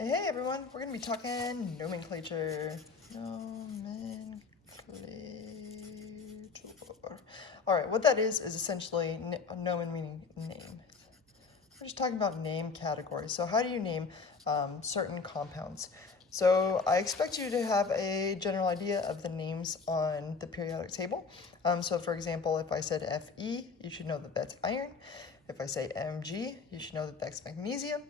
Hey everyone, we're going to be talking nomenclature. Nomenclature. Alright, what that is essentially nomen meaning name. We're just talking about name categories. So how do you name certain compounds? So I expect you to have a general idea of the names on the periodic table. So for example, if I said Fe, you should know that that's iron. If I say Mg, you should know that that's magnesium.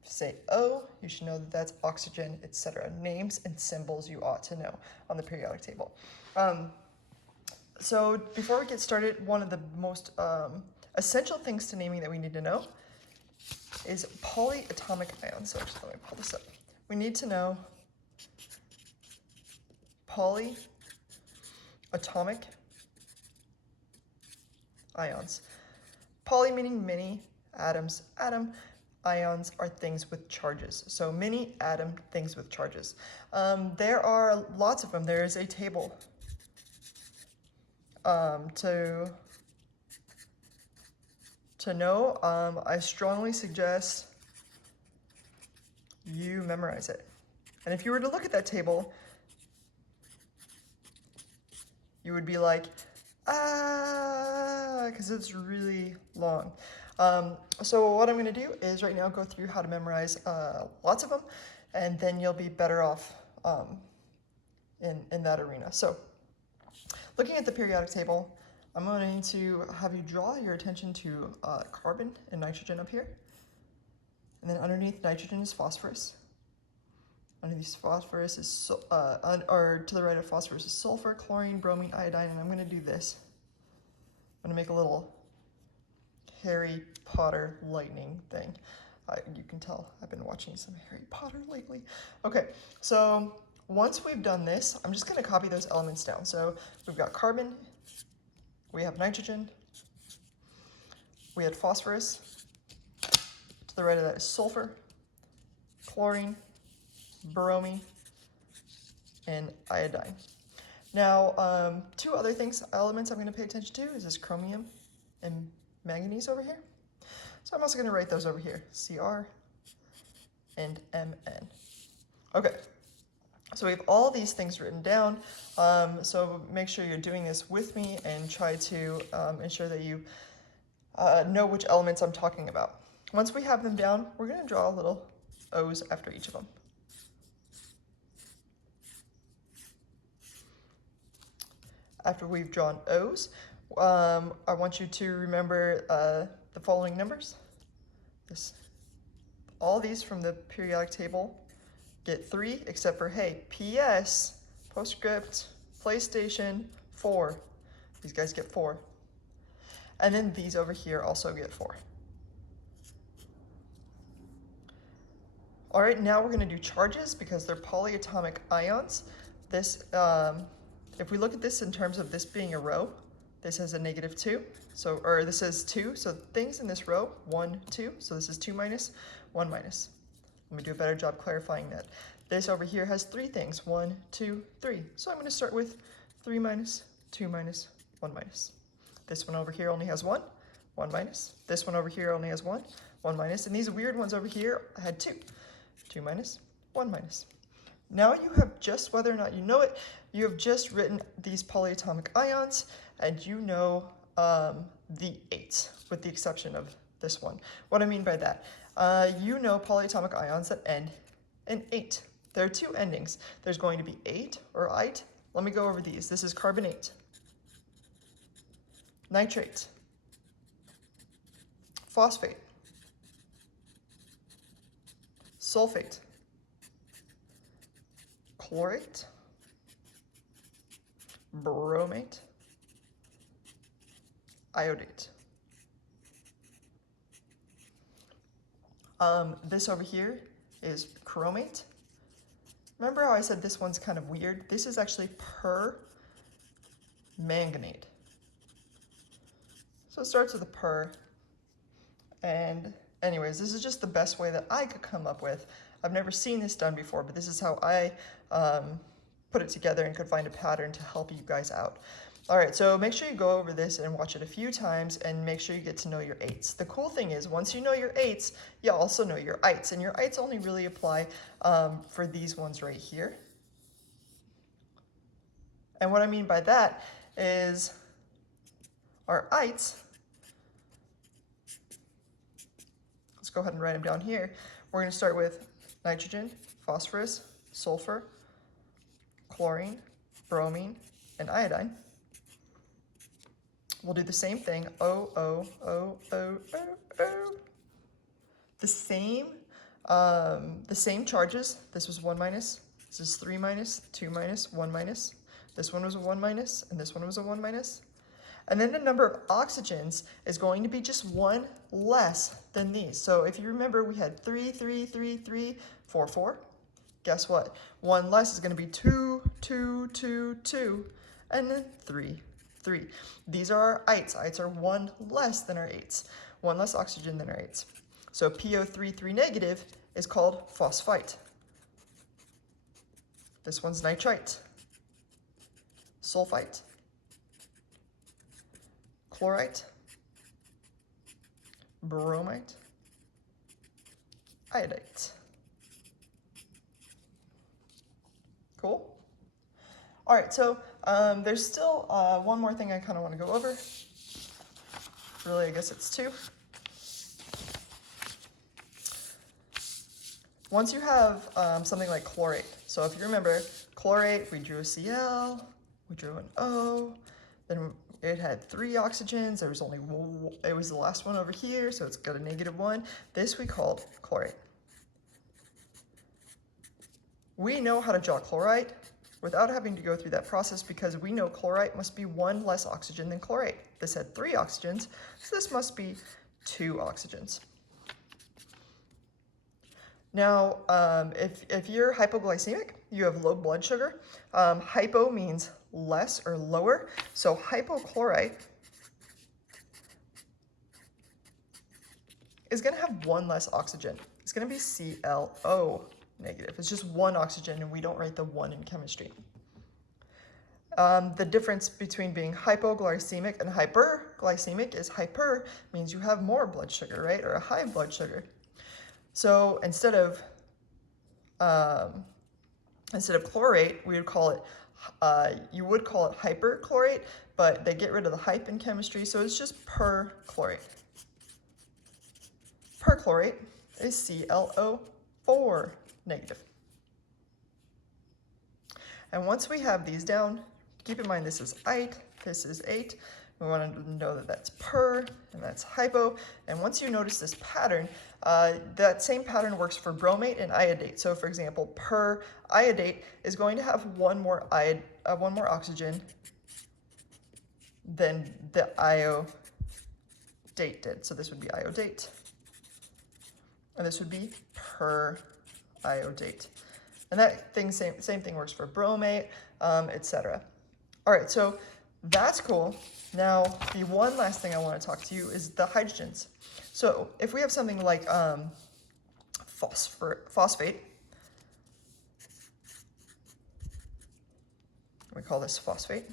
If you say O, you should know that that's oxygen, etc. Names and symbols you ought to know on the periodic table. So before we get started, one of the most essential things to naming that we need to know is polyatomic ions. So just let me pull this up. We need to know polyatomic ions. Poly meaning many, atoms, atom. Ions are things with charges. So many atom things with charges. There are lots of them. There is a table to know. I strongly suggest you memorize it. And if you were to look at that table, you would be like, because it's really long. So what I'm going to do is right now go through how to memorize lots of them, and then you'll be better off in that arena. So looking at the periodic table, I'm going to have you draw your attention to carbon and nitrogen up here. And then underneath nitrogen is phosphorus. Underneath phosphorus is, or to the right of phosphorus is sulfur, chlorine, bromine, iodine, and I'm going to do this. I'm going to make a little Harry Potter lightning thing. You can tell I've been watching some Harry Potter lately. Okay, so once we've done this, I'm just going to copy those elements down. So we've got carbon, we have nitrogen, we had phosphorus, to the right of that is sulfur, chlorine, bromine, and iodine. Now, two other elements I'm going to pay attention to is this chromium and manganese over here. So I'm also going to write those over here, Cr and Mn. Okay, so we have all these things written down. So make sure you're doing this with me and try to ensure that you know which elements I'm talking about. Once we have them down, we're going to draw little O's after each of them. After we've drawn O's, I want you to remember the following numbers. All these from the periodic table get 3, except for, hey, PS, postscript, PlayStation, 4. These guys get 4. And then these over here also get 4. All right, now we're going to do charges because they're polyatomic ions. This, if we look at this in terms of this being a row, this has a -2, so, or this is 2, so things in this row, 1, 2, so this is 2 minus, 1 minus. Let me do a better job clarifying that. This over here has 3 things, 1, 2, 3. So I'm going to start with 3 minus, 2 minus, 1 minus. This one over here only has 1, 1 minus. This one over here only has 1, 1 minus. And these weird ones over here had 2, 2 minus, 1 minus. Now you have just, whether or not you know it, you have just written these polyatomic ions, and you know the 8, with the exception of this one. What I mean by that, you know polyatomic ions that end in 8. There are 2 endings. There's going to be 8 or ite. Let me go over these. This is carbonate, nitrate, phosphate, sulfate, chlorate, bromate, iodate. This over here is chromate. Remember how I said this one's kind of weird? This is actually permanganate. So it starts with a per. And anyways, this is just the best way that I could come up with. I've never seen this done before, but this is how I put it together and could find a pattern to help you guys out. All right, so make sure you go over this and watch it a few times and make sure you get to know your eights. The cool thing is once you know your eights, you also know your ites, and your ites only really apply for these ones right here. And what I mean by that is our ites, let's go ahead and write them down here. We're going to start with nitrogen, phosphorus, sulfur, chlorine, bromine, and iodine. We'll do the same thing, O, O, O, O, O, O. The same charges. This was 1 minus, this is 3 minus, 2 minus, 1 minus. This one was a 1 minus, and this one was a 1 minus. And then the number of oxygens is going to be just 1 less than these. So if you remember, we had 3, 3, 3, 3, 4, 4. Guess what? 1 less is going to be 2, 2, 2, 2, and then 3, 3. These are our ites. Ites are 1 less than our eights. 1 less oxygen than our eights. So PO3 negative is called phosphite. This one's nitrite, sulfite, chlorite, bromite, iodite. Cool? All right, so there's still one more thing I kind of want to go over. Really, I guess it's 2. Once you have something like chlorate, so if you remember, chlorate, we drew a Cl, we drew an O, then it had 3 oxygens, there was only one, it was the last one over here, so it's got a -1. This we called chlorate. We know how to draw chlorite without having to go through that process because we know chlorite must be 1 less oxygen than chlorate. This had 3 oxygens, so this must be 2 oxygens. Now, if you're hypoglycemic, you have low blood sugar. Hypo means less or lower. So hypochlorite is going to have 1 less oxygen. It's going to be ClO negative. It's just 1 oxygen, and we don't write the 1 in chemistry. The difference between being hypoglycemic and hyperglycemic is hyper means you have more blood sugar, right, or a high blood sugar. So instead of chlorate, we would call it, you would call it hyperchlorate, but they get rid of the hype in chemistry, so it's just perchlorate. Perchlorate is ClO4 negative. And once we have these down, keep in mind this is ite, this is ate. We want to know that that's per and that's hypo. And once you notice this pattern, that same pattern works for bromate and iodate. So for example, per iodate is going to have one more oxygen than the iodate did. So this would be iodate. And this would be per iodate. And that thing, same thing works for bromate, etc. All right, so that's cool. Now, the one last thing I want to talk to you is the hydrogens. So if we have something like phosphate, we call this phosphate.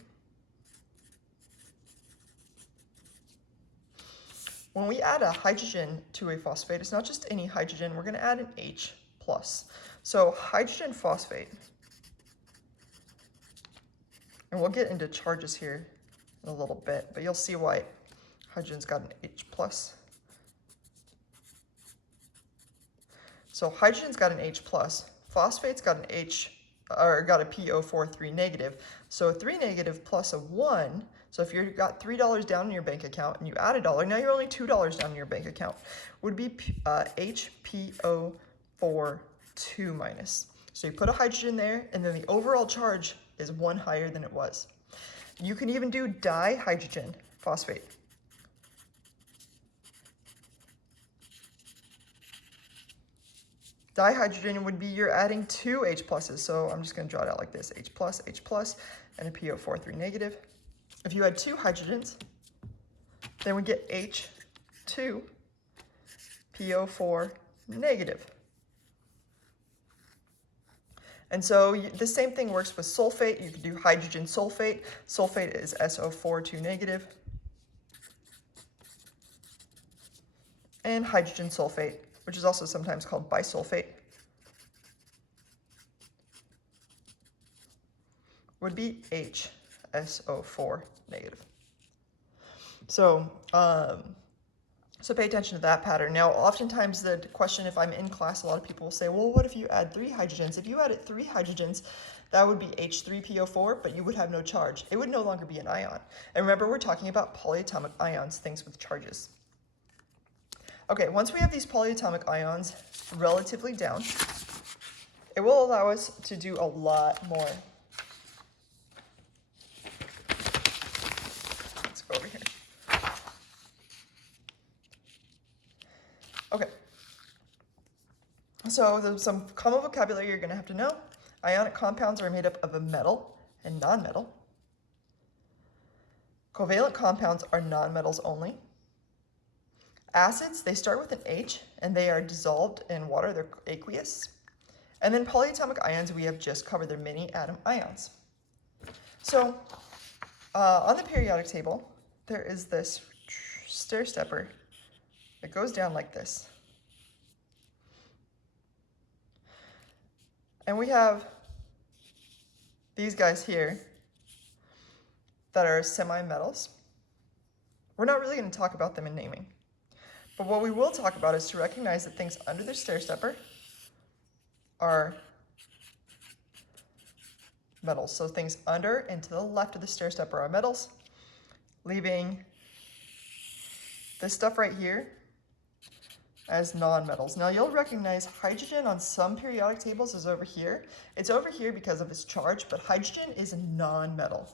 When we add a hydrogen to a phosphate, it's not just any hydrogen, we're going to add an H+. So hydrogen phosphate, and we'll get into charges here in a little bit, but you'll see why hydrogen's got an H+. So hydrogen's got an H+, phosphate's got an got a PO4 negative. So a 3 negative plus a 1, so if you've got $3 down in your bank account and you add $1, now you're only $2 down in your bank account, would be HPO4 2-. So you put a hydrogen there, and then the overall charge is 1 higher than it was. You can even do dihydrogen phosphate. Dihydrogen would be you're adding 2 H+, so I'm just going to draw it out like this, H+, and a PO4 negative. If you had 2 hydrogens, then we get H2 PO4 negative. And so the same thing works with sulfate. You can do hydrogen sulfate. Sulfate is SO4 2 negative. And hydrogen sulfate, which is also sometimes called bisulfate, would be HSO4 negative. So, so pay attention to that pattern. Now, oftentimes the question, if I'm in class, a lot of people will say, well, what if you add 3 hydrogens? If you added 3 hydrogens, that would be H3PO4, but you would have no charge. It would no longer be an ion. And remember, we're talking about polyatomic ions, things with charges. Okay, once we have these polyatomic ions relatively down, it will allow us to do a lot more. Let's go over here. Okay, so there's some common vocabulary you're going to have to know. Ionic compounds are made up of a metal and nonmetal. Covalent compounds are nonmetals only. Acids, they start with an H and they are dissolved in water, they're aqueous. And then polyatomic ions, we have just covered, they're mini atom ions. So on the periodic table, there is this stair stepper. It goes down like this. And we have these guys here that are semi-metals. We're not really going to talk about them in naming. But what we will talk about is to recognize that things under the stair stepper are metals. So things under and to the left of the stair stepper are metals, leaving this stuff right here as nonmetals. Now you'll recognize hydrogen on some periodic tables is over here. It's over here because of its charge, but hydrogen is a nonmetal.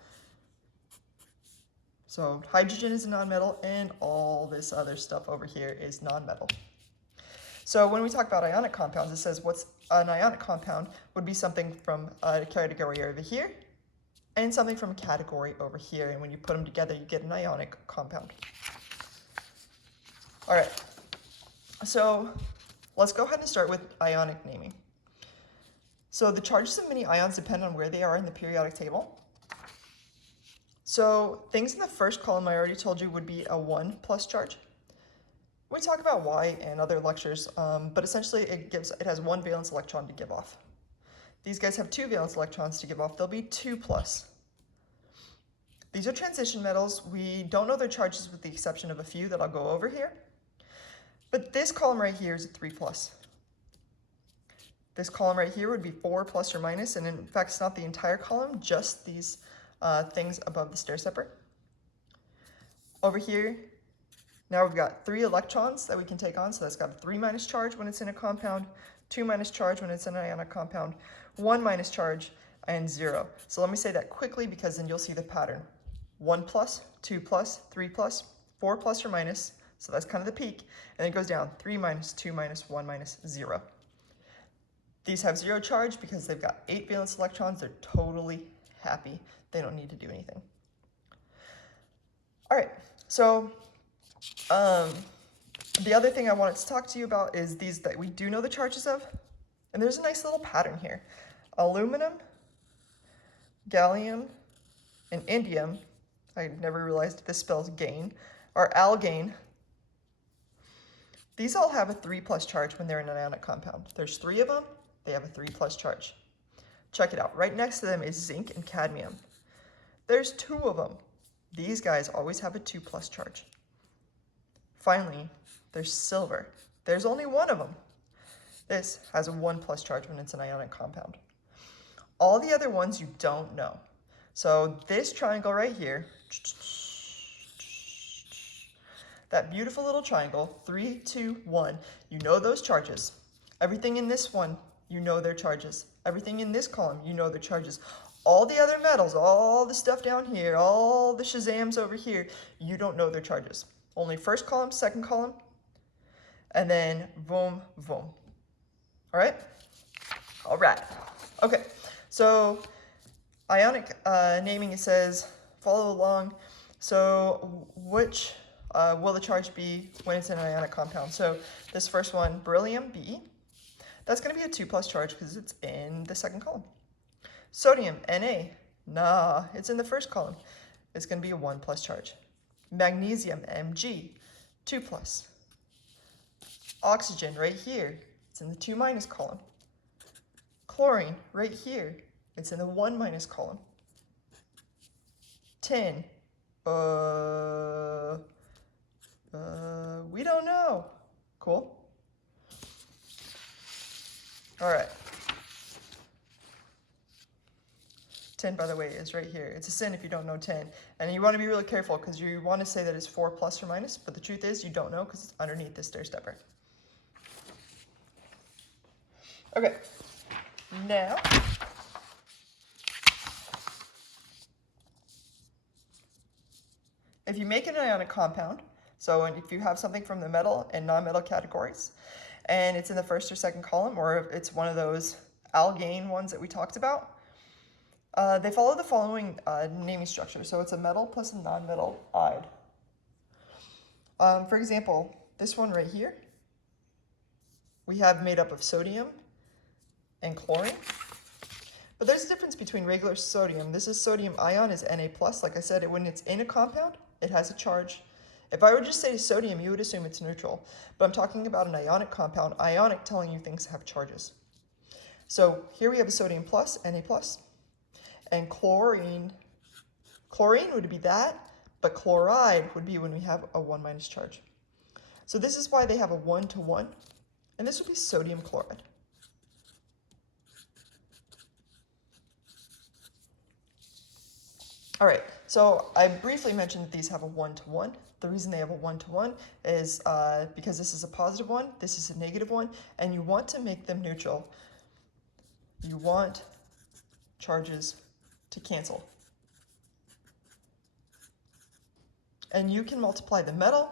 So hydrogen is a nonmetal and all this other stuff over here is nonmetal. So when we talk about ionic compounds, it says what's an ionic compound would be something from a category over here and something from a category over here. And when you put them together, you get an ionic compound. All right. So let's go ahead and start with ionic naming. So the charges of many ions depend on where they are in the periodic table. So things in the first column I already told you would be a 1 plus charge. We talk about why in other lectures, but essentially it has 1 valence electron to give off. These guys have 2 valence electrons to give off. They'll be 2 plus. These are transition metals. We don't know their charges with the exception of a few that I'll go over here. But this column right here is a 3 plus. This column right here would be 4 plus or minus, and in fact, it's not the entire column, just these things above the stair stepper. Over here, now we've got 3 electrons that we can take on, so that's got a 3 minus charge when it's in a compound, 2 minus charge when it's in an ionic compound, 1 minus charge, and 0. So let me say that quickly because then you'll see the pattern. 1 plus, 2 plus, 3 plus, 4 plus or minus, so that's kind of the peak, and then it goes down 3 minus, 2 minus, 1 minus, 0. These have 0 charge because they've got 8 valence electrons. They're totally happy. They don't need to do anything. All right, so the other thing I wanted to talk to you about is these that we do know the charges of, and there's a nice little pattern here. Aluminum, gallium, and indium, I never realized this spells gain, are algane. These all have a 3 plus charge when they're in an ionic compound. There's 3 of them, they have a 3 plus charge. Check it out, right next to them is zinc and cadmium. There's 2 of them. These guys always have a 2 plus charge. Finally, there's silver. There's only 1 of them. This has a 1 plus charge when it's an ionic compound. All the other ones you don't know. So this triangle right here, that beautiful little triangle, 3, 2, 1, you know those charges. Everything in this one, you know their charges. Everything in this column, you know their charges. All the other metals, all the stuff down here, all the Shazams over here, you don't know their charges. Only first column, second column, and then boom, boom. All right? All right. Okay, so ionic naming, it says, follow along. So which will the charge be when it's in an ionic compound? So this first one, beryllium, Be. That's going to be a 2 plus charge because it's in the second column. Sodium, Na. Nah, it's in the first column. It's going to be a 1 plus charge. Magnesium, Mg, 2 plus. Oxygen right here, it's in the 2 minus column. Chlorine right here, it's in the 1 minus column. Tin, we don't know. Cool. All right. Tin, by the way, is right here. It's a sin if you don't know tin. And you want to be really careful because you want to say that it's 4 plus or minus, but the truth is you don't know because it's underneath this stair stepper. Okay, now if you make an ionic compound, so if you have something from the metal and non-metal categories, and it's in the first or second column, or if it's one of those alkane ones that we talked about, they follow the following naming structure. So it's a metal plus a non-metal ide. For example, this one right here, we have made up of sodium and chlorine. But there's a difference between regular sodium. This is sodium ion is Na+. Like I said, when it's in a compound, it has a charge. If I were just say sodium, you would assume it's neutral. But I'm talking about an ionic compound. Ionic telling you things have charges. So here we have a sodium plus, Na+. And chlorine would be that, but chloride would be when we have a 1 minus charge. So this is why they have a 1 to 1, and this would be sodium chloride. All right, so I briefly mentioned that these have a 1 to 1. The reason they have a 1 to 1 is because this is a positive 1, this is a negative 1, and you want to make them neutral. You want charges to cancel. And you can multiply the metal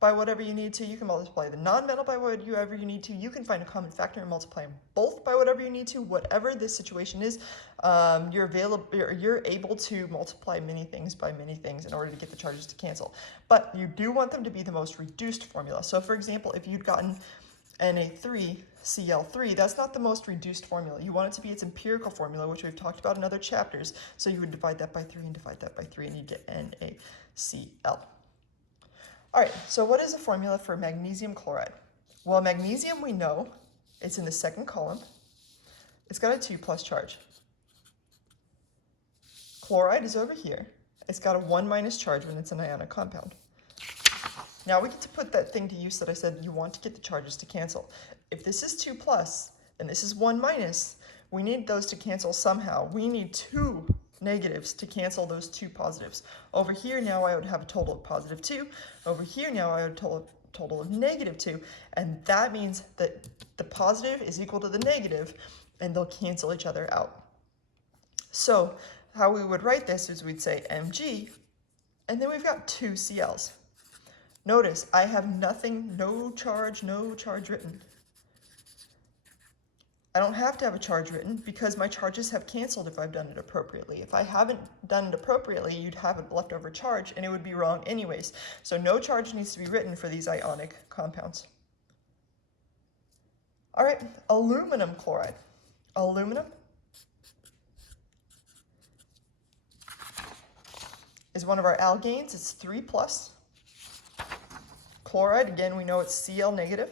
by whatever you need to. You can multiply the non-metal by whatever you need to. You can find a common factor and multiply them both by whatever you need to. Whatever this situation is, you're able to multiply many things by many things in order to get the charges to cancel. But you do want them to be the most reduced formula. So for example, if you'd gotten Na3Cl3, that's not the most reduced formula. You want it to be its empirical formula, which we've talked about in other chapters. So you would divide that by 3 and divide that by 3, and you get NaCl. All right, so what is the formula for magnesium chloride? Well, magnesium, we know it's in the second column. It's got a 2 plus charge. Chloride is over here. It's got a 1 minus charge when it's an ionic compound. Now we get to put that thing to use that I said you want to get the charges to cancel. If this is 2 plus and this is 1 minus, we need those to cancel somehow. We need 2 negatives to cancel those 2 positives. Over here now I would have a total of positive 2. Over here now I would total of negative 2. And that means that the positive is equal to the negative and they'll cancel each other out. So how we would write this is we'd say Mg, and then we've got 2 Cl's. Notice I have nothing, no charge written. I don't have to have a charge written because my charges have canceled if I've done it appropriately. If I haven't done it appropriately, you'd have a leftover charge and it would be wrong anyways. So no charge needs to be written for these ionic compounds. All right, aluminum chloride. Aluminum is one of our alkanes. It's 3 plus. Chloride, again, we know it's Cl negative.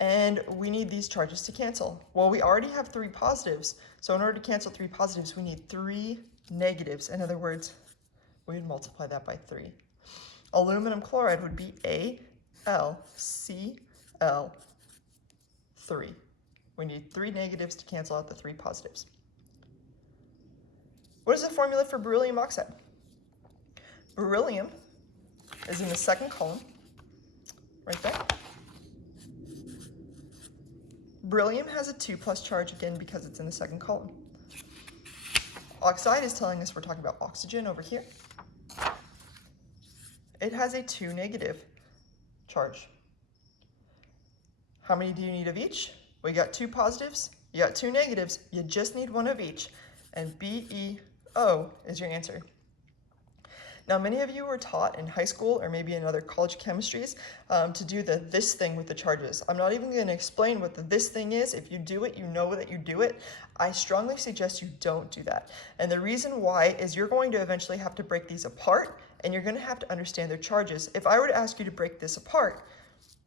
And we need these charges to cancel. Well, we already have 3 positives. So in order to cancel 3 positives, we need 3 negatives. In other words, we would multiply that by 3. Aluminum chloride would be AlCl3. We need 3 negatives to cancel out the 3 positives. What is the formula for beryllium oxide? Beryllium is in the second column, right there. Beryllium has a 2 plus charge again because it's in the second column. Oxide is telling us we're talking about oxygen over here. It has a 2 negative charge. How many do you need of each? We got 2 positives, you got 2 negatives, you just need 1 of each, and BeO is your answer. Now, many of you were taught in high school or maybe in other college chemistries to do the this thing with the charges. I'm not even going to explain what the this thing is. If you do it, you know that you do it. I strongly suggest you don't do that. And the reason why is you're going to eventually have to break these apart, and you're going to have to understand their charges. If I were to ask you to break this apart,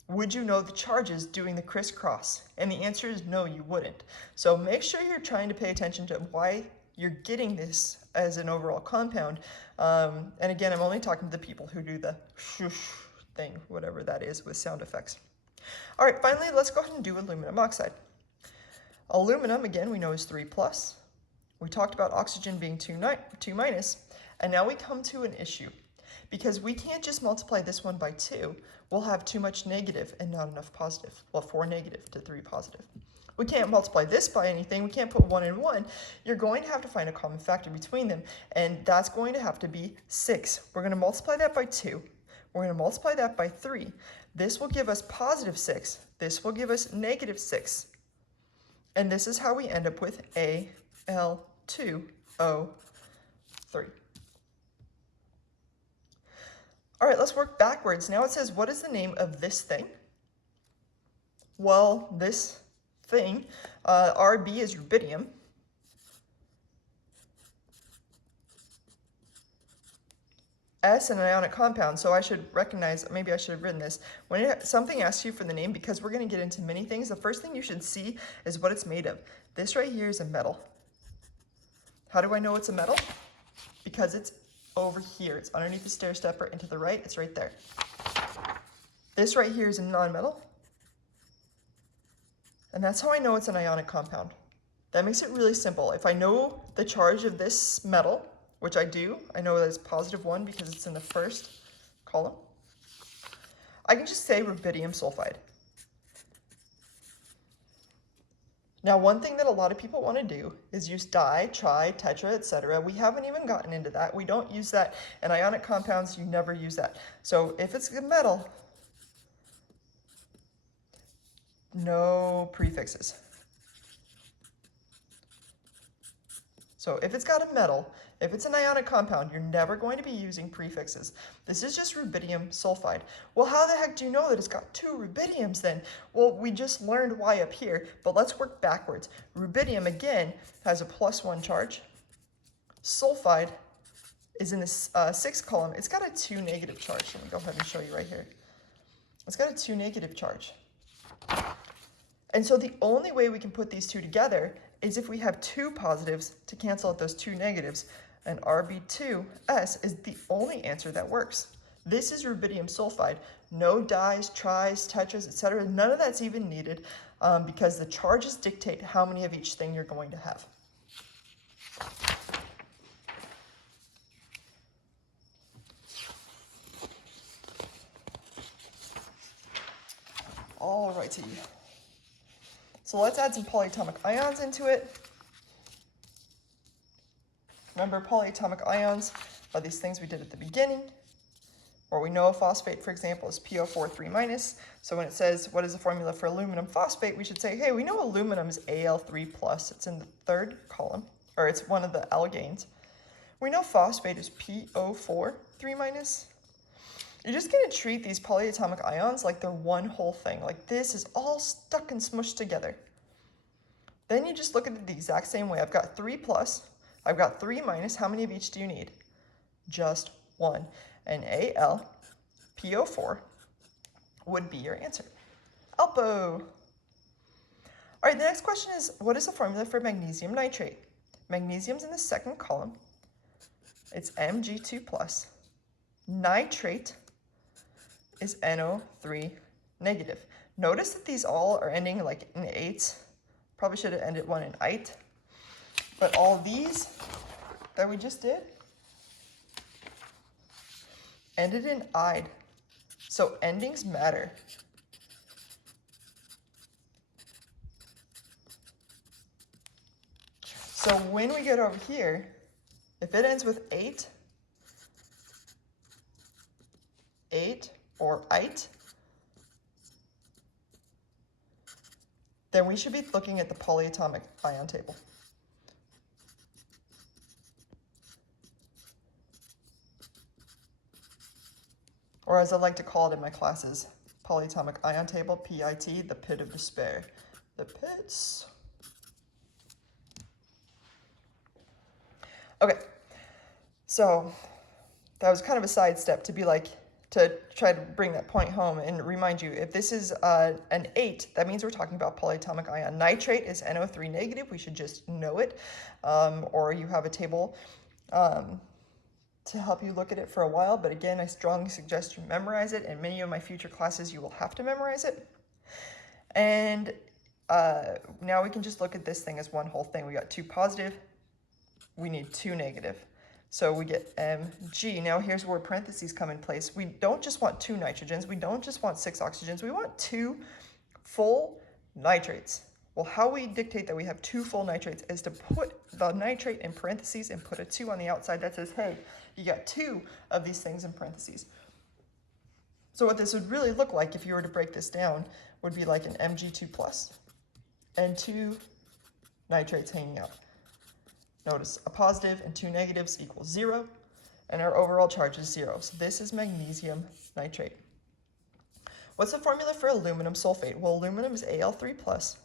would you know the charges doing the crisscross? And the answer is no, you wouldn't. So make sure you're trying to pay attention to why you're getting this as an overall compound. And again, I'm only talking to the people who do the shoosh thing, whatever that is, with sound effects. All right, finally, let's go ahead and do aluminum oxide. Aluminum, again, we know is 3+. We talked about oxygen being 2 minus, and now we come to an issue. Because we can't just multiply this one by 2, we'll have too much negative and not enough positive. Well, 4 negative to 3 positive. We can't multiply this by anything. We can't put 1 and 1. You're going to have to find a common factor between them, and that's going to have to be 6. We're going to multiply that by 2. We're going to multiply that by 3. This will give us positive 6. This will give us negative 6. And this is how we end up with Al2O3. All right, let's work backwards. Now it says, what is the name of this thing? Well, this thing, Rb is rubidium. S, an ionic compound, so I should recognize, maybe I should have written this. When something asks you for the name, because we're going to get into many things, the first thing you should see is what it's made of. This right here is a metal. How do I know it's a metal? Because it's over here. It's underneath the stair stepper and to the right, it's right there. This right here is a non-metal. And that's how I know it's an ionic compound. That makes it really simple. If I know the charge of this metal, which I do, I know that it's +1 because it's in the first column, I can just say rubidium sulfide. Now, one thing that a lot of people want to do is use di, tri, tetra, etc. We haven't even gotten into that. We don't use that. In ionic compounds, you never use that. So if it's a metal, no prefixes. So if it's got a metal, if it's an ionic compound, you're never going to be using prefixes. This is just rubidium sulfide. Well, how the heck do you know that it's got 2 rubidiums then? Well, we just learned why up here, but let's work backwards. Rubidium, again, has a +1 charge. Sulfide is in the 6th column. It's got a 2 negative charge. Let me go ahead and show you right here. It's got a 2 negative charge. And so the only way we can put these two together is if we have 2 positives to cancel out those 2 negatives. And Rb2S is the only answer that works. This is rubidium sulfide. No dis, tris, tetras, etc. None of that's even needed because the charges dictate how many of each thing you're going to have. All righty. So let's add some polyatomic ions into it. Remember, polyatomic ions are these things we did at the beginning, where we know a phosphate, for example, is PO4 3-. So when it says, what is the formula for aluminum phosphate, we should say, hey, we know aluminum is Al3+. It's in the 3rd column, or it's one of the alganes. We know phosphate is PO4 3-. You're just going to treat these polyatomic ions like they're one whole thing. Like this is all stuck and smushed together. Then you just look at it the exact same way. I've got 3+, I've got 3-. How many of each do you need? Just 1. And Al, PO4, would be your answer. Alpo. All right, the next question is, what is the formula for magnesium nitrate? Magnesium's in the 2nd column. It's Mg2+. Nitrate is NO3-. Notice that these all are ending like in 8. Probably should have ended one in ite. But all these that we just did ended in ide. So endings matter. So when we get over here, if it ends with 8 or ite, then we should be looking at the polyatomic ion table. or as I like to call it in my classes, polyatomic ion table, PIT, the pit of despair. The pits. Okay, so that was kind of a sidestep to be like, to try to bring that point home and remind you, if this is an 8, that means we're talking about polyatomic ion. Nitrate is NO3 negative, we should just know it, or you have a table to help you look at it for a while, but again, I strongly suggest you memorize it. In many of my future classes, you will have to memorize it. And now we can just look at this thing as one whole thing. We got 2 positive, we need 2 negative. So we get Mg. Now here's where parentheses come in place. We don't just want 2 nitrogens, we don't just want 6 oxygens, we want 2 full nitrates. Well, how we dictate that we have 2 full nitrates is to put the nitrate in parentheses and put a 2 on the outside that says, hey, you got 2 of these things in parentheses. So what this would really look like if you were to break this down would be like an Mg2 plus and 2 nitrates hanging out. Notice a positive and 2 negatives equals 0, and our overall charge is 0. So this is magnesium nitrate. What's the formula for aluminum sulfate? Well, aluminum is Al3 plus.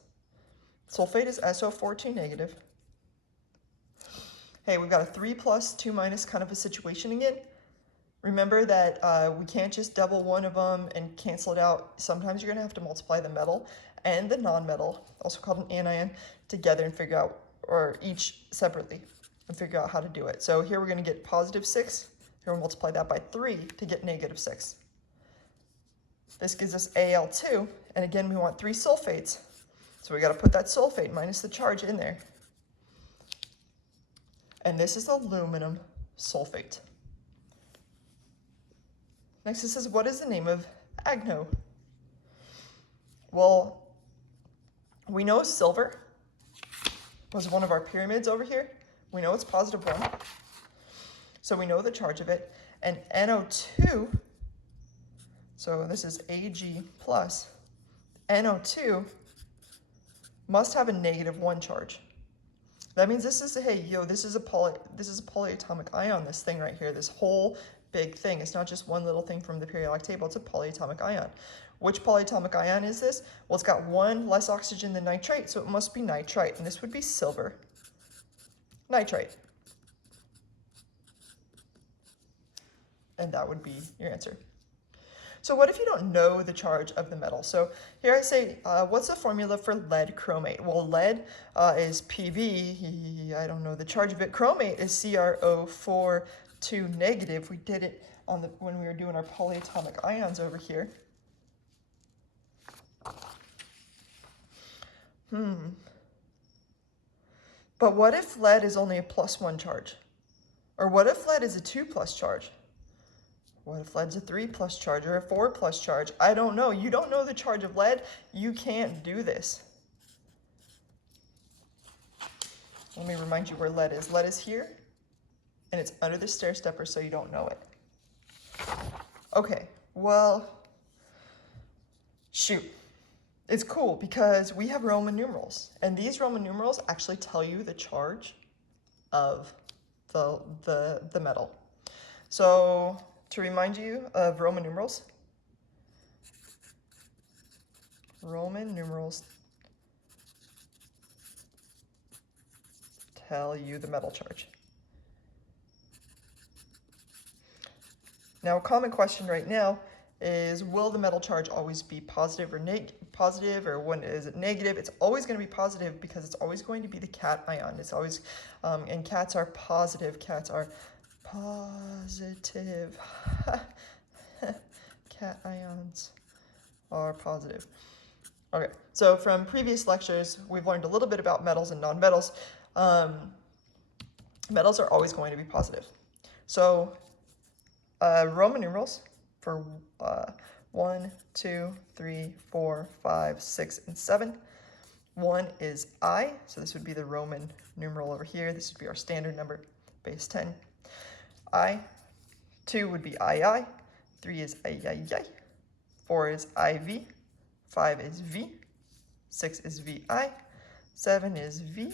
Sulfate is SO4 2 negative. Hey, we've got a 3 plus 2 minus kind of a situation again. Remember that we can't just double one of them and cancel it out. Sometimes you're going to have to multiply the metal and the non-metal, also called an anion, together and figure out, or each separately, and figure out how to do it. So here we're going to get positive 6. Here we'll multiply that by 3 to get negative 6. This gives us Al2, and again we want 3 sulfates. So we got to put that sulfate minus the charge in there. And this is aluminum sulfate. Next it says, what is the name of agno? Well, we know silver was one of our pyramids over here. We know it's positive 1. So we know the charge of it. And NO2, so this is Ag plus, NO2 must have a negative 1 charge. That means this is, hey, this is a polyatomic ion, this thing right here, this whole big thing. It's not just one little thing from the periodic table, it's a polyatomic ion. Which polyatomic ion is this? Well, it's got 1 less oxygen than nitrate, so it must be nitrite, and this would be silver nitrite. And that would be your answer. So what if you don't know the charge of the metal? So here I say, what's the formula for lead chromate? Well, lead is Pb, I don't know the charge of it. Chromate is CrO4 2 negative. We did it on when we were doing our polyatomic ions over here. But what if lead is only a +1 charge? Or what if lead is a 2 plus charge? What if lead's a 3 plus charge or a 4 plus charge? I don't know. You don't know the charge of lead, you can't do this. Let me remind you where lead is. Lead is here, and it's under the stair stepper, so you don't know it. Okay, well, shoot. It's cool because we have Roman numerals, and these Roman numerals actually tell you the charge of the metal. So to remind you of Roman numerals tell you the metal charge. Now, a common question right now is, will the metal charge always be positive, or when is it negative? It's always going to be positive because it's always going to be the cation ion. It's always, and cats are positive. Cats are positive. Cat ions are positive. Okay, so from previous lectures, we've learned a little bit about metals and nonmetals. Metals are always going to be positive. So Roman numerals for 1, 2, 3, 4, 5, 6, and 7. 1 is I, so this would be the Roman numeral over here. This would be our standard number, base 10. I. 2 would be II. 3 is II. 4 is IV. 5 is V. 6 is VI. 7 is VII.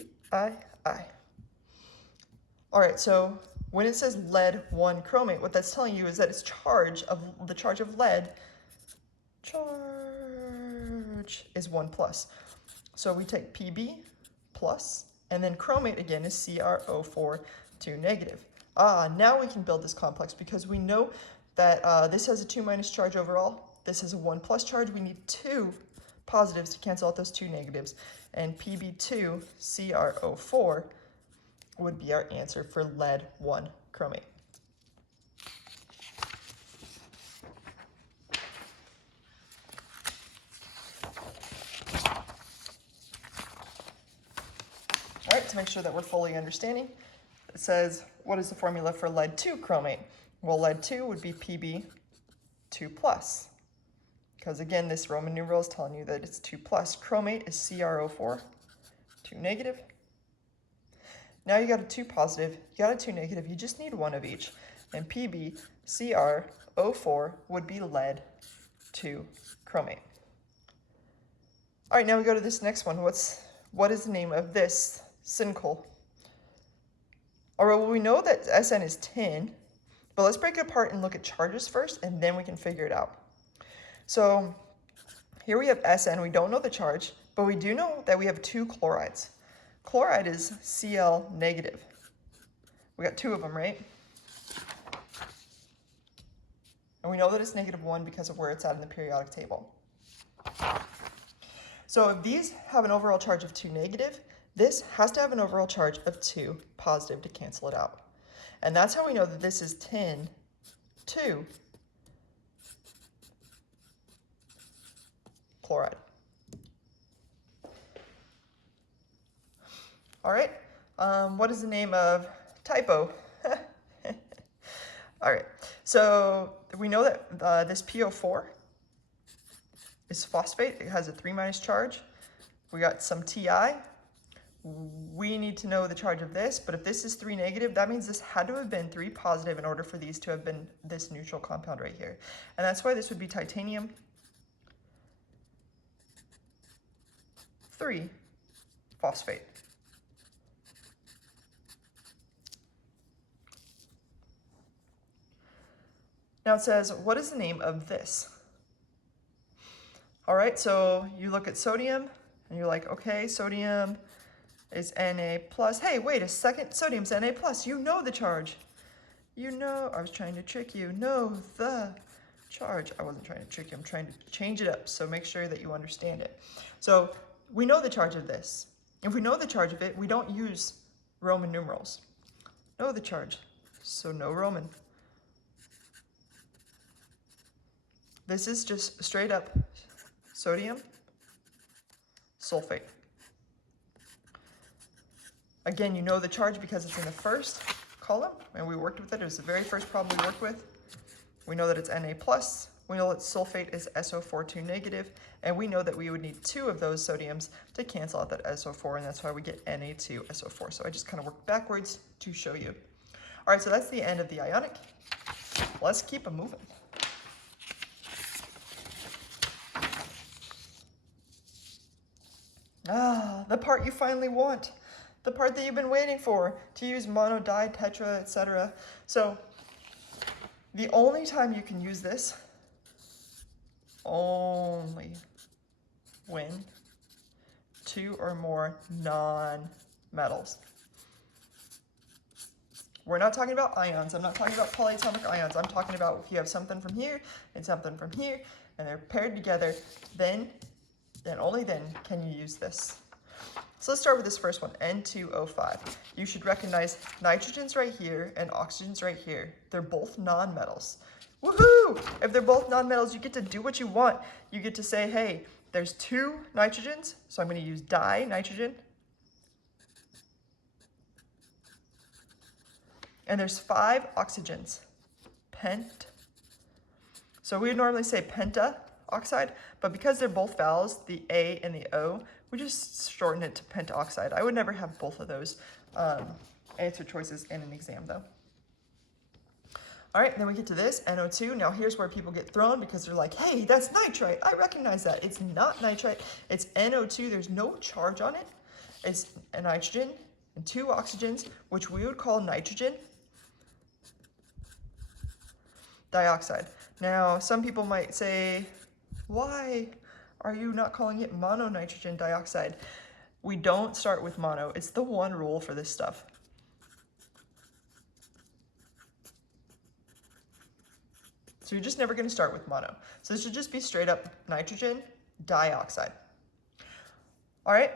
All right, so when it says lead 1 chromate, what that's telling you is that its charge of lead is 1 plus. So we take Pb plus, and then chromate again is CrO4 2 negative. Now we can build this complex because we know that this has a 2 minus charge overall. This has a 1 plus charge. We need 2 positives to cancel out those 2 negatives. And Pb2 CrO4 would be our answer for lead 1 chromate. All right, to make sure that we're fully understanding, it says, what is the formula for lead 2 chromate? Well, lead 2 would be Pb 2 plus. Because again, this Roman numeral is telling you that it's 2 plus. Chromate is CrO4 2 negative. Now you got a 2 positive, you got a 2 negative, you just need 1 of each. And Pb CrO4 would be lead 2 chromate. All right, now we go to this next one. What is the name of this syncyl? All right, well, we know that Sn is 10, but let's break it apart and look at charges first, and then we can figure it out. So here we have Sn, we don't know the charge, but we do know that we have 2 chlorides. Chloride is Cl negative. We got 2 of them, right? And we know that it's -1 because of where it's at in the periodic table. So if these have an overall charge of 2 negative, this has to have an overall charge of 2 positive to cancel it out. And that's how we know that this is 10, 2 chloride. All right, what is the name of typo? All right, so we know that this PO4 is phosphate. It has a 3 minus charge. We got some Ti. We need to know the charge of this, but if this is 3 negative, that means this had to have been 3 positive in order for these to have been this neutral compound right here. And that's why this would be titanium 3 phosphate. Now it says, what is the name of this? All right, so you look at sodium and you're like, okay, sodium is Na plus. Hey, wait a second, sodium's Na plus. You know the charge. You know, I was trying to trick you. Know the charge. I wasn't trying to trick you. I'm trying to change it up, so make sure that you understand it. So we know the charge of this. If we know the charge of it, we don't use Roman numerals. Know the charge, so no Roman. This is just straight up sodium sulfate. Again, you know the charge because it's in the first column, and we worked with it. It was the very first problem we worked with. We know that it's Na plus. We know that sulfate is SO4 2 negative, and we know that we would need 2 of those sodiums to cancel out that SO4, and that's why we get Na2SO4. So I just kind of worked backwards to show you. All right, so that's the end of the ionic. Let's keep it moving. The part you finally want. The part that you've been waiting for, to use mono, di, tetra, etc. So the only time you can use this, only when 2 or more non-metals. We're not talking about ions. I'm not talking about polyatomic ions. I'm talking about if you have something from here and something from here, and they're paired together, then and only then can you use this. So let's start with this first one, N2O5. You should recognize nitrogen's right here and oxygen's right here. They're both non-metals. Woohoo! If they're both non-metals, you get to do what you want. You get to say, hey, there's 2 nitrogens, so I'm going to use di-nitrogen. And there's 5 oxygens, pent. So we would normally say penta oxide, but because they're both vowels, the A and the O, we just shorten it to pentaoxide. I would never have both of those answer choices in an exam though. All right, then we get to this, NO2. Now here's where people get thrown because they're like, hey, that's nitrite. I recognize that. It's not nitrite, it's NO2. There's no charge on it. It's a nitrogen, and 2 oxygens, which we would call nitrogen dioxide. Now, some people might say, why are you not calling it mononitrogen dioxide? We don't start with mono. It's the one rule for this stuff. So you're just never going to start with mono. So this should just be straight up nitrogen dioxide. All right,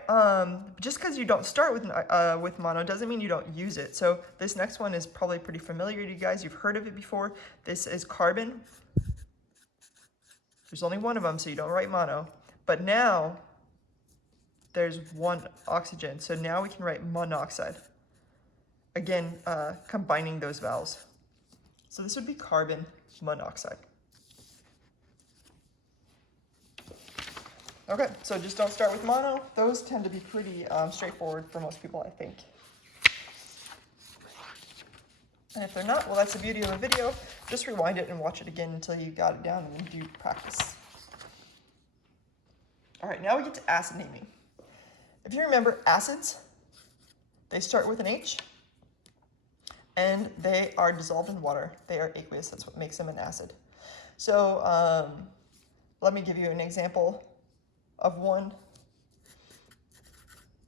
just because you don't start with mono doesn't mean you don't use it. So this next one is probably pretty familiar to you guys. You've heard of it before. This is carbon. There's only one of them, so you don't write mono. But now there's 1 oxygen, so now we can write monoxide. Again, combining those vowels. So this would be carbon monoxide. Okay, so just don't start with mono. Those tend to be pretty straightforward for most people, I think. And if they're not, well, that's the beauty of a video. Just rewind it and watch it again until you got it down and do practice. All right, now we get to acid naming. If you remember, acids, they start with an H, and they are dissolved in water. They are aqueous. That's what makes them an acid. So let me give you an example of one.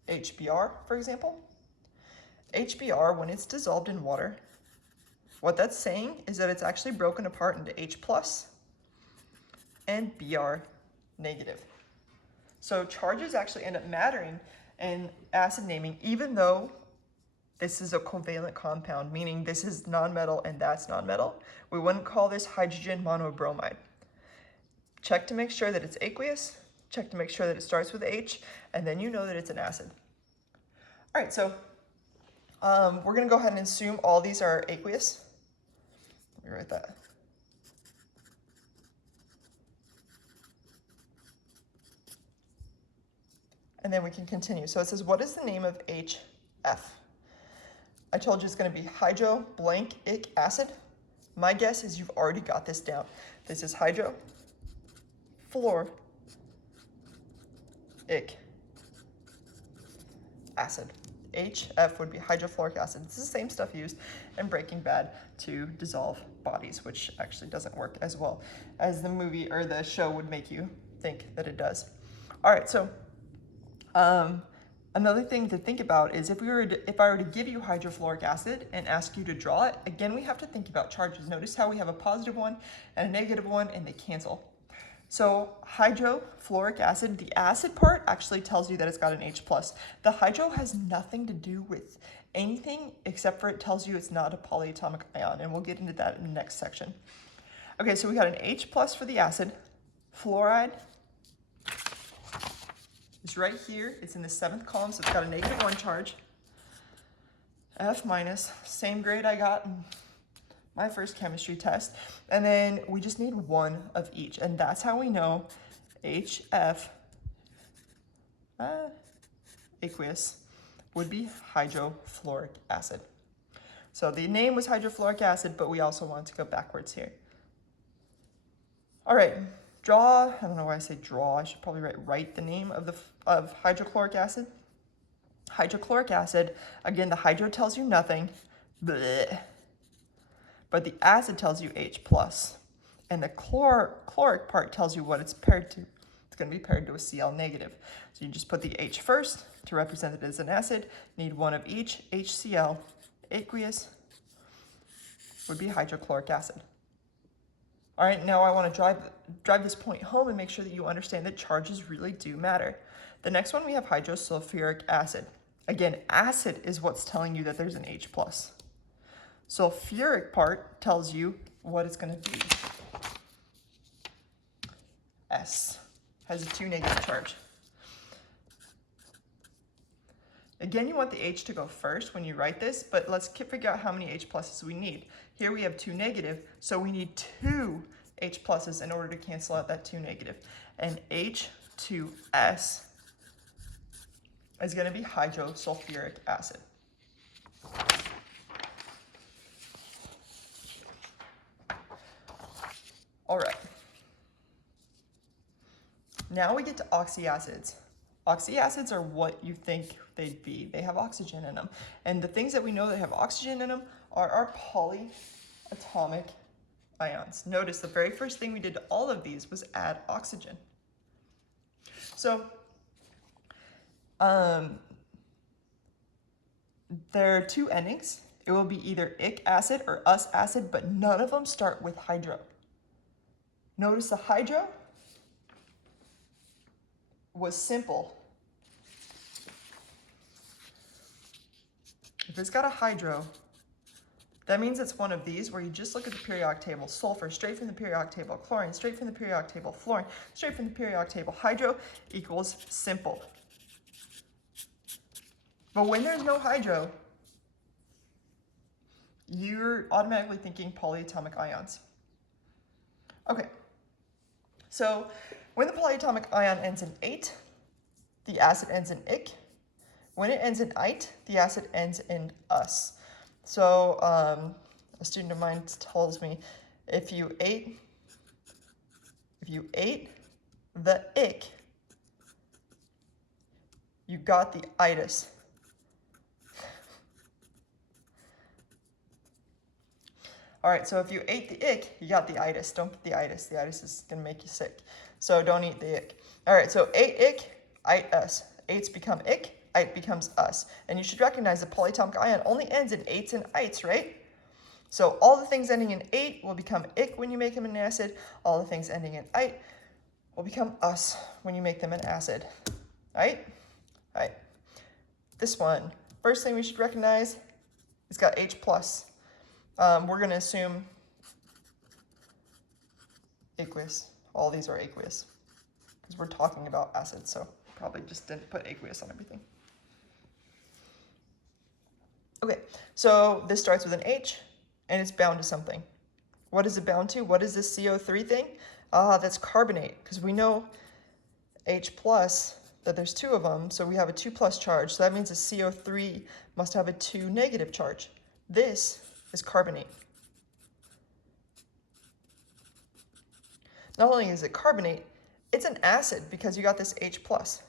HBr, for example. HBr, when it's dissolved in water, what that's saying is that it's actually broken apart into H plus and Br negative. So charges actually end up mattering in acid naming, even though this is a covalent compound, meaning this is nonmetal and that's nonmetal. We wouldn't call this hydrogen monobromide. Check to make sure that it's aqueous, check to make sure that it starts with H, and then you know that it's an acid. All right, so we're gonna go ahead and assume all these are aqueous. Let me write that. And then we can continue. So it says, what is the name of HF? I told you it's going to be hydroblankic acid. My guess is you've already got this down. This is hydrofluoric acid. HF would be hydrofluoric acid. It's the same stuff used in Breaking Bad to dissolve bodies, which actually doesn't work as well as the movie or the show would make you think that it does. All right, so another thing to think about is if I were to give you hydrofluoric acid and ask you to draw it, again, we have to think about charges. Notice how we have a positive one and a negative one and they cancel. So hydrofluoric acid, the acid part actually tells you that it's got an H plus. The hydro has nothing to do with anything except for it tells you it's not a polyatomic ion, and we'll get into that in the next section. Okay, so we got an H plus for the acid. Fluoride is right here. It's in the 7th column, so it's got a -1 charge. F minus, same grade I got in my first chemistry test. And then we just need 1 of each, and that's how we know HF aqueous would be hydrofluoric acid. So the name was hydrofluoric acid, but we also want to go backwards here. All right, draw, I don't know why I say draw, I should probably write the name of hydrochloric acid. Hydrochloric acid, again, the hydro tells you nothing, bleh, but the acid tells you H plus, and the chloric part tells you what it's paired to. It's going to be paired to a Cl negative. So you just put the H first to represent it as an acid, need 1 of each, HCl, aqueous, would be hydrochloric acid. All right, now I want to drive this point home and make sure that you understand that charges really do matter. The next one, we have hydrosulfuric acid. Again, acid is what's telling you that there's an H plus. Sulfuric part tells you what it's going to be. S has a 2 negative charge. Again, you want the H to go first when you write this, but let's figure out how many H pluses we need. Here we have 2 negative, so we need 2 H pluses in order to cancel out that 2 negative. And H2S is going to be hydrosulfuric acid. All right. Now we get to oxyacids. Oxyacids are what you think they'd be. They have oxygen in them. And the things that we know that have oxygen in them are our polyatomic ions. Notice the very first thing we did to all of these was add oxygen. So there are two endings. It will be either ic acid or us acid, but none of them start with hydro. Notice the hydro was simple. If it's got a hydro, that means it's one of these where you just look at the periodic table. Sulfur, straight from the periodic table. Chlorine, straight from the periodic table. Fluorine, straight from the periodic table. Hydro equals simple. But when there's no hydro, you're automatically thinking polyatomic ions. Okay, so when the polyatomic ion ends in ate, the acid ends in ic. When it ends in ite, the acid ends in us. So a student of mine tells me, if you ate the ic, you got the itis. All right, so if you ate the ic, you got the itis. Don't get the itis. The itis is going to make you sick. So don't eat the ic. All right, so ate ic, ite us. Ates become ic, ite becomes us. And you should recognize the polyatomic ion only ends in ates and ites, right? So all the things ending in ate will become ic when you make them an acid. All the things ending in ite will become us when you make them an acid. Right? All right. This one, first thing we should recognize, it's got H plus. We're going to assume aqueous. All these are aqueous because we're talking about acids, so probably just didn't put aqueous on everything. Okay, so this starts with an H and it's bound to something. What is it bound to? What is this CO3 thing? That's carbonate, because we know H plus, that there's two of them, so we have a 2 plus charge. So that means the CO3 must have a 2 negative charge. This is carbonate. Not only is it carbonate, it's an acid because you got this H plus.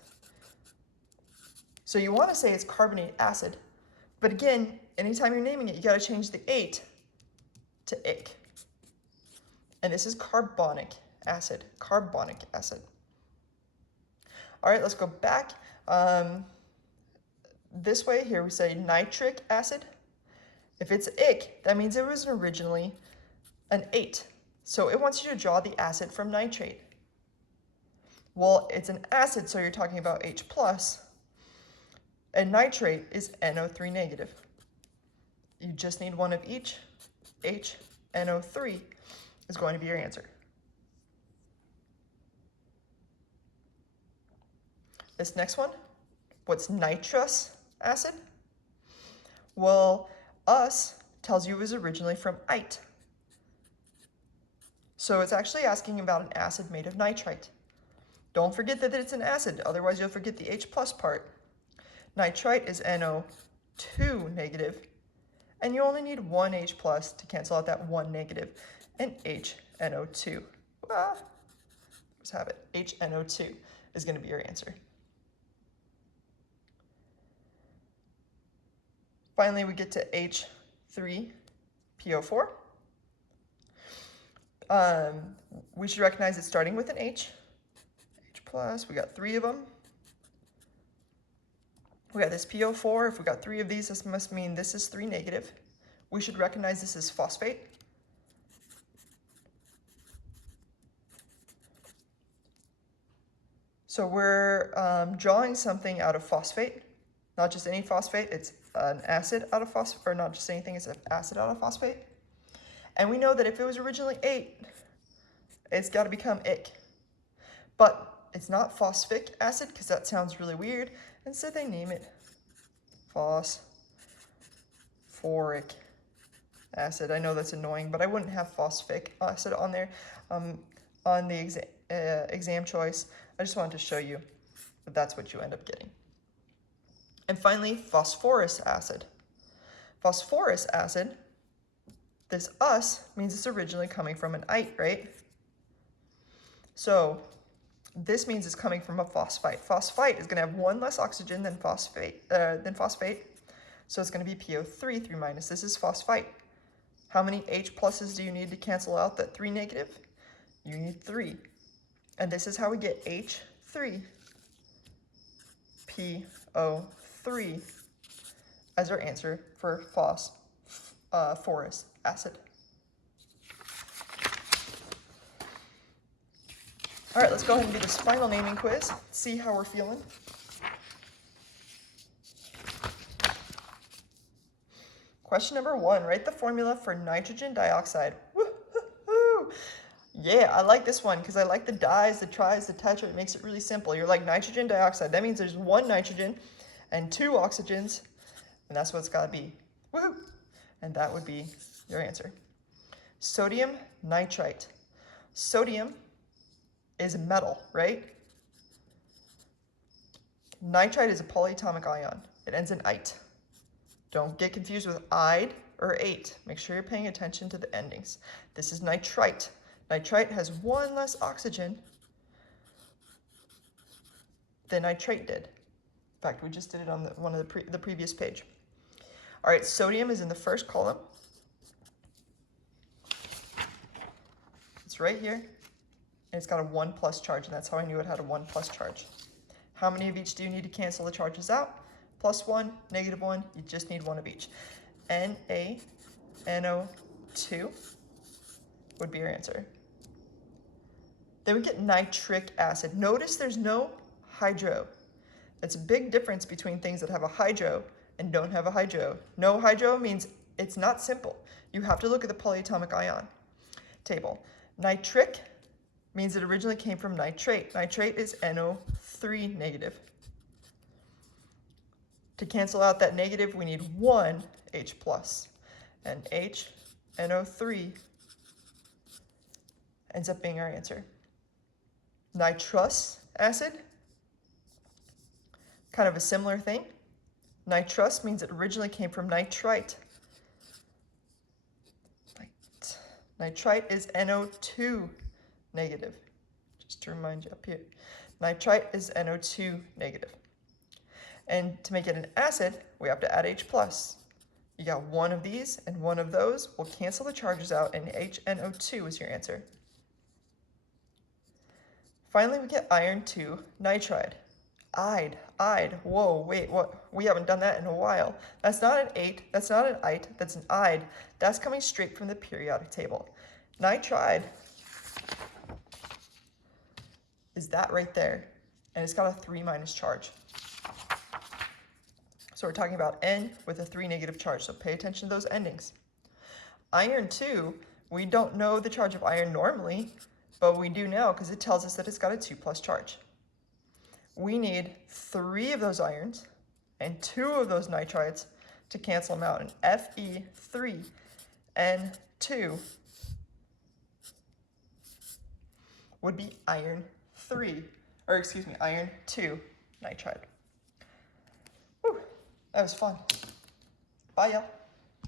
So you want to say it's carbonate acid, but again, anytime you're naming it, you got to change the ate to ic. And this is carbonic acid, carbonic acid. All right, let's go back. This way here we say nitric acid. If it's ic, that means it was originally an ate. So it wants you to draw the acid from nitrate. Well, it's an acid, so you're talking about H plus. And nitrate is NO3 negative. You just need one of each. HNO3 is going to be your answer. This next one, what's nitrous acid? Well, us tells you it was originally from ite. So it's actually asking about an acid made of nitrite. Don't forget that it's an acid, otherwise you'll forget the H plus part. Nitrite is NO2 negative, and you only need one H plus to cancel out that one negative, and HNO2. Let's have it. HNO2 is going to be your answer. Finally, we get to H3PO4. We should recognize it's starting with an H. H plus, we got 3 of them. We got this PO4. If we got 3 of these, this must mean this is 3 negative. We should recognize this is phosphate. So we're drawing something out of phosphate. Not just any phosphate, it's an acid out of phosphate, or not just anything, it's an acid out of phosphate. And we know that if it was originally 8, it's got to become ic. But it's not phosphic acid, because that sounds really weird. Instead, they name it phosphoric acid. I know that's annoying, but I wouldn't have phosphic acid on there on the exam choice. I just wanted to show you that that's what you end up getting. And finally, phosphorus acid. Phosphorus acid, this us means it's originally coming from an ite, right? So this means it's coming from a phosphite. Phosphite is going to have one less oxygen than phosphate. So it's going to be PO3, 3 minus. This is phosphite. How many H pluses do you need to cancel out that 3 negative? You need 3. And this is how we get H3, PO3 as our answer for phosphorus acid. All right, let's go ahead and do this final naming quiz, see how we're feeling. Question number 1, write the formula for nitrogen dioxide. Woo-hoo-hoo! Yeah, I like this one because I like the dis, the tris, the tetra. It makes it really simple. You're like nitrogen dioxide. That means there's 1 nitrogen and 2 oxygens, and that's what it's got to be. Woohoo! And that would be your answer. Sodium nitrite. Sodium is a metal, right? Nitrite is a polyatomic ion. It ends in ite. Don't get confused with ide or ate. Make sure you're paying attention to the endings. This is nitrite. Nitrite has 1 less oxygen than nitrate did. In fact, we just did it on one of the previous page. All right, sodium is in the first column. It's right here, and it's got a 1 plus charge, and that's how I knew it had a 1 plus charge. How many of each do you need to cancel the charges out? +1, -1, you just need 1 of each. NaNO2 would be your answer. Then we get nitric acid. Notice there's no hydro. It's a big difference between things that have a hydro and don't have a hydro. No hydro means it's not simple. You have to look at the polyatomic ion table. Nitric means it originally came from nitrate. Nitrate is NO3 negative. To cancel out that negative, we need 1 H plus, and NO3 ends up being our answer. Nitrous acid, kind of a similar thing. Nitrous means it originally came from nitrite. Nitrite is NO2 negative, just to remind you up here. Nitrite is NO2 negative. And to make it an acid, we have to add H plus. You got 1 of these and 1 of those. We'll cancel the charges out, and HNO2 is your answer. Finally, we get iron 2 nitride. Ide. Whoa, wait, what? We haven't done that in a while. That's not an ate, that's not an ite, that's an ide. That's coming straight from the periodic table. Nitride is that right there, and it's got a 3 minus charge. So we're talking about N with a 3 negative charge, so pay attention to those endings. Iron 2, we don't know the charge of iron normally, but we do now because it tells us that it's got a 2 plus charge. We need 3 of those irons and 2 of those nitrides to cancel them out, and Fe3N2 would be iron 2 nitride. Whew, that was fun. Bye, y'all.